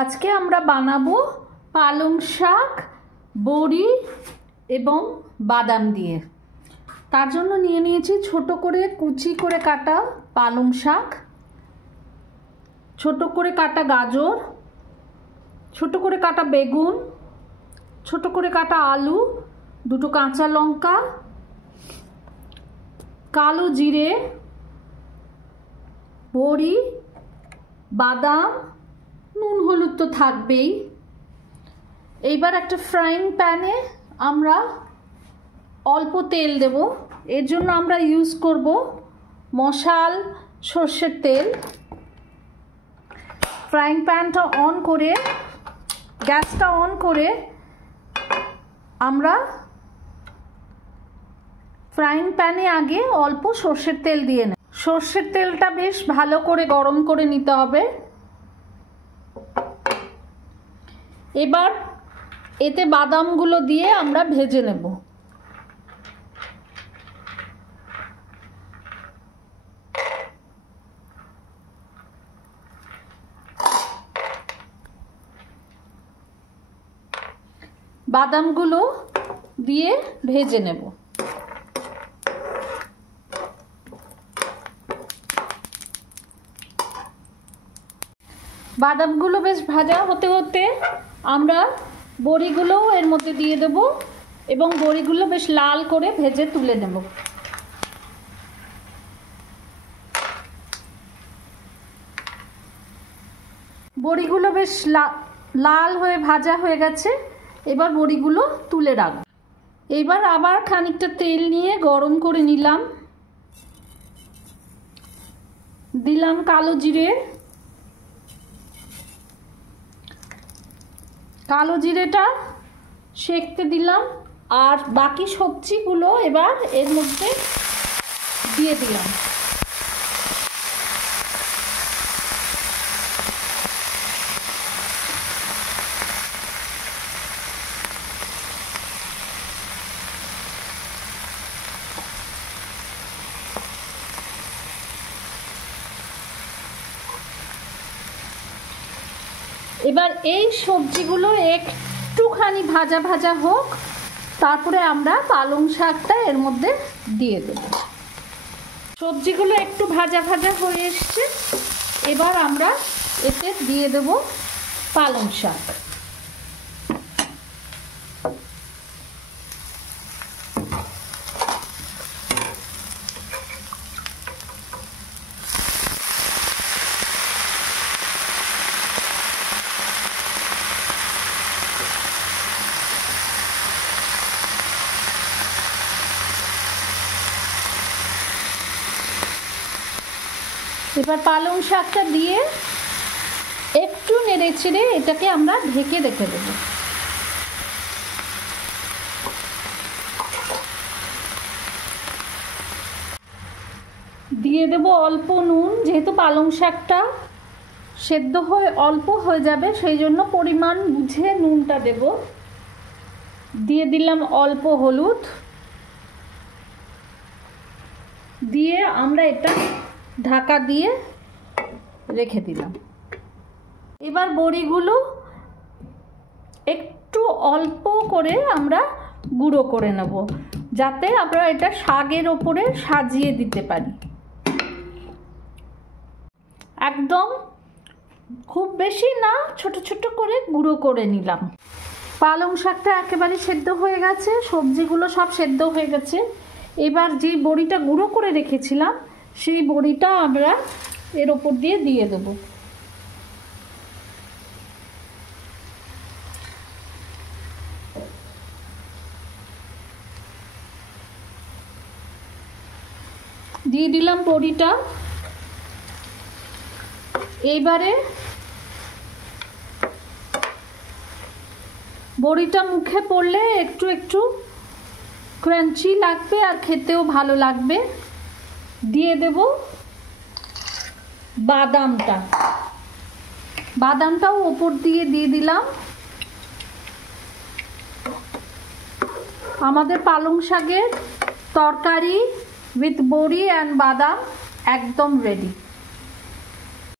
আজকে আমরা বানাবো পালং শাক বড়ি এবং বাদাম দিয়ে। তার জন্য নিয়ে নিয়েছি ছোট করে কুচি করে কাটা পালং শাক, ছোট করে কাটা গাজর, ছোট করে কাটা বেগুন, ছোট করে কাটা আলু, দুটো কাঁচা লঙ্কা, কালো জিরে, বড়ি, বাদাম, নুন হলুদ তো থাকবেই। এইবার একটা ফ্রাইং প্যানে আমরা অল্প তেল দেব। এর জন্য আমরা ইউজ করব মশাল সর্ষের তেল। ফ্রাইং প্যানটা অন করে, গ্যাসটা অন করে আমরা ফ্রাইং প্যানে আগে অল্প সর্ষের তেল দিয়ে নেব। সর্ষের তেলটা বেশ ভালো করে গরম করে নিতে হবে। এবার এতে বাদামগুলো দিয়ে আমরা ভেজে নেব। বাদামগুলো দিয়ে ভেজে নেব। বাদামগুলো বেশ ভাজা হতে হতে আমরা বড়িগুলোও এর মধ্যে দিয়ে দেব এবং বড়িগুলো বেশ লাল করে ভেজে তুলে নেব। বড়িগুলো বেশ লাল হয়ে ভাজা হয়ে গেছে। এবার বড়িগুলো তুলে রাখব। এবার আবার খানিকটা তেল নিয়ে গরম করে নিলাম। দিলাম কালো জিরে, কালো জিরেটা সেঁকতে দিলাম আর বাকি সবজিগুলো এবার এর মধ্যে দিয়ে দিলাম। এবার এই সবজিগুলো একটুখানি ভাজা ভাজা হোক, তারপরে আমরা পালং শাকটা এর মধ্যে দিয়ে দেব। সবজিগুলো একটু ভাজা ভাজা হয়ে এসছে। এবার আমরা এতে দিয়ে দেব পালং শাক। এবার পালং শাকটা দিয়ে একটু নেড়ে চেড়ে এটাকে আমরা ঢেকে রেখে দেব। দিয়ে দেব অল্প নুন, যেহেতু পালং শাকটা সেদ্ধ হয়ে অল্প হয়ে যাবে সেই জন্য পরিমাণ বুঝে নুনটা দেব। দিয়ে দিলাম অল্প হলুদ, দিয়ে আমরা এটা ঢাকা দিয়ে রেখে দিলাম। এবার বড়িগুলো একটু অল্প করে আমরা গুঁড়ো করে নেব, যাতে আমরা এটা শাকের ওপরে সাজিয়ে দিতে পারি। একদম খুব বেশি না, ছোট ছোট করে গুঁড়ো করে নিলাম। পালং শাকটা একেবারে সেদ্ধ হয়ে গেছে, সবজিগুলো সব সেদ্ধ হয়ে গেছে। এবার যে বড়িটা গুঁড়ো করে রেখেছিলাম সেই বড়িটা আমরা এর ওপর দিয়ে দিয়ে দেব। দিয়ে দিলাম বড়িটা। এইবারে বড়িটা মুখে পড়লে একটু একটু ক্রাঞ্চি লাগবে আর খেতেও ভালো লাগবে। দিয়ে দেব বাদামটা, বাদামটাও ওপর দিয়ে দিলাম। আমাদের পালং শাকের তরকারি উইথ বড়ি অ্যান্ড বাদাম একদম রেডি।